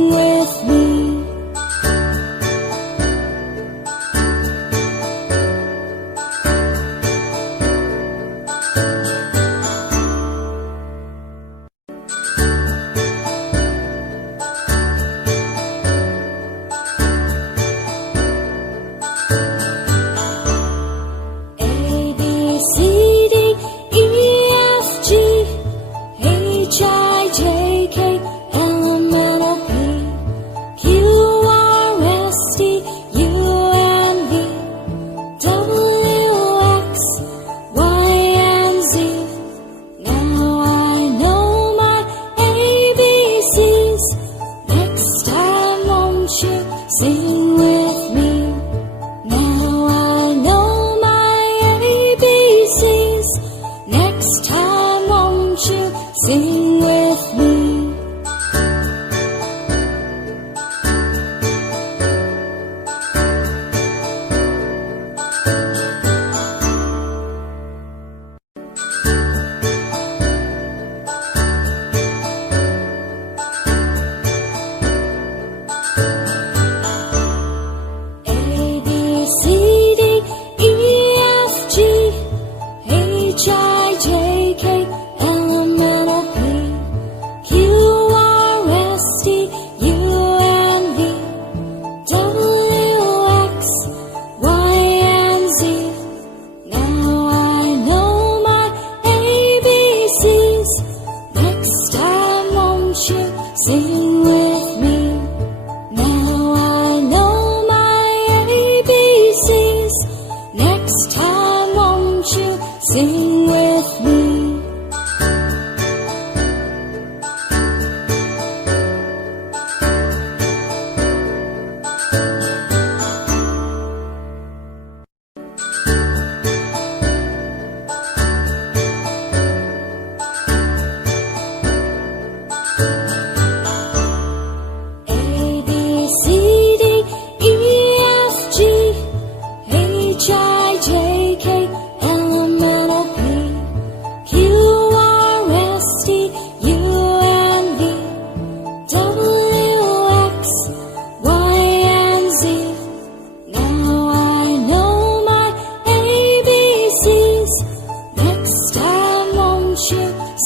Sing with me. Sing with me. Now I know my ABCs. Next time, won't you sing with me? Sing with me. Now I know my ABCs. Next time, won't you sing with me?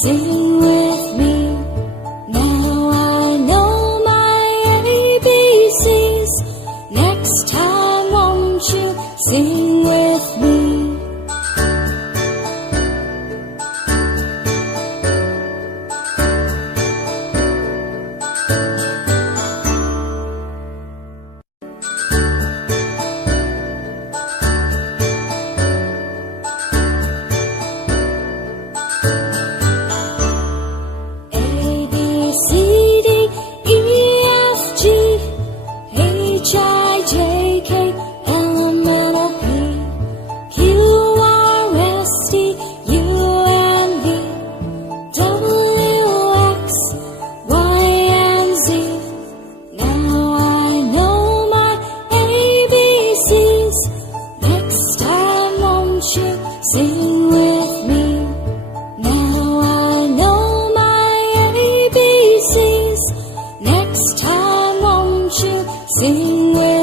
Sing with me. Now I know my ABCs. Next time, won't you sing with me? Sing with me. Now I know my ABCs. Next time, won't you sing with me?